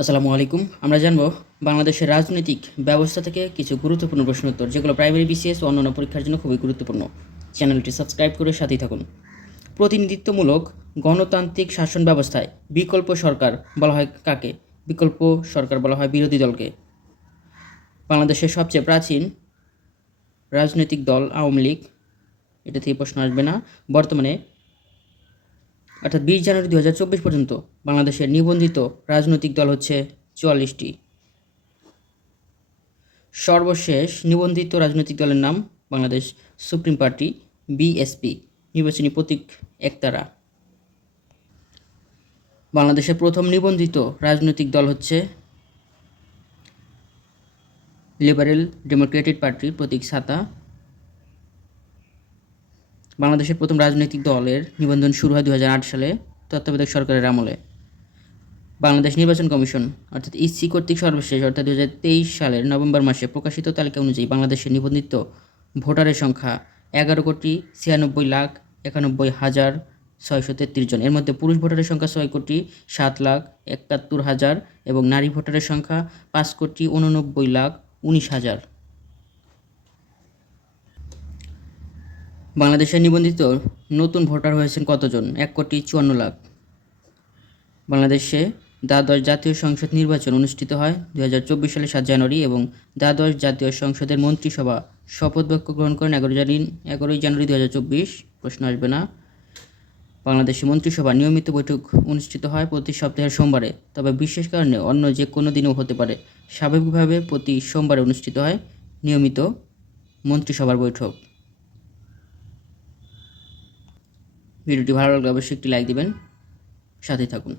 আসসালামু আলাইকুম। আমরা জানব বাংলাদেশের রাজনৈতিক ব্যবস্থা থেকে কিছু গুরুত্বপূর্ণ প্রশ্ন উত্তর, যেগুলো প্রাইমারি বিসিএস ও অন্যান্য পরীক্ষার জন্য খুবই গুরুত্বপূর্ণ। চ্যানেলটি সাবস্ক্রাইব করে সাথেই থাকুন। প্রতিনিধিত্বমূলক গণতান্ত্রিক শাসন ব্যবস্থায় বিকল্প সরকার বলা হয় কাকে? বিকল্প সরকার বলা হয় বিরোধী দলকে। বাংলাদেশের সবচেয়ে প্রাচীন রাজনৈতিক দল আওয়ামী লীগ, এটা থেকে প্রশ্ন আসবে না। বর্তমানে অর্থাৎ 20 জানুয়ারি 2024 পর্যন্ত বাংলাদেশের নিবন্ধিত রাজনৈতিক দল হচ্ছে 44টি। সর্বশেষ নিবন্ধিত রাজনৈতিক দলের নাম বাংলাদেশ সুপ্রিম পার্টি, বিএসপি। নির্বাচনী প্রতীক একতারা। বাংলাদেশের প্রথম নিবন্ধিত রাজনৈতিক দল হচ্ছে লিবারেল ডেমোক্রেটিক পার্টির প্রতীক ছাতা। বাংলাদেশের প্রথম রাজনৈতিক দলের নিবন্ধন শুরু হয় 2008 সালে তত্ত্বাবধায়ক সরকারের আমলে। বাংলাদেশ নির্বাচন কমিশন অর্থাৎ ইসি কর্তৃক সর্বশেষ অর্থাৎ 2023 সালের নভেম্বর মাসে প্রকাশিত তালিকা অনুযায়ী বাংলাদেশের নিবন্ধিত ভোটারের সংখ্যা 11,96,91,633 জন। এর মধ্যে পুরুষ ভোটারের সংখ্যা 6,07,71,000 এবং নারী ভোটারের সংখ্যা 5,89,19,000। বাংলাদেশের নিবন্ধিত নতুন ভোটার হয়েছেন কতজন? 1,54,00,000। বাংলাদেশে দ্বাদশ জাতীয় সংসদ নির্বাচন অনুষ্ঠিত হয় 2024 সালের 7 জানুয়ারি এবং দ্বাদশ জাতীয় সংসদের মন্ত্রিসভা শপথ বাক্য গ্রহণ করেন 11 জানুয়ারি 2024। প্রশ্ন আসবে না। বাংলাদেশে মন্ত্রিসভা নিয়মিত বৈঠক অনুষ্ঠিত হয় প্রতি সপ্তাহের সোমবারে, তবে বিশেষ কারণে অন্য যে কোনো দিনও হতে পারে। স্বাভাবিকভাবে প্রতি সোমবারে অনুষ্ঠিত হয় নিয়মিত মন্ত্রিসভার বৈঠক। ভিডিওটি ভালো লাগলে অবশ্যই একটি লাইক দিবেন, সাথে থাকুন।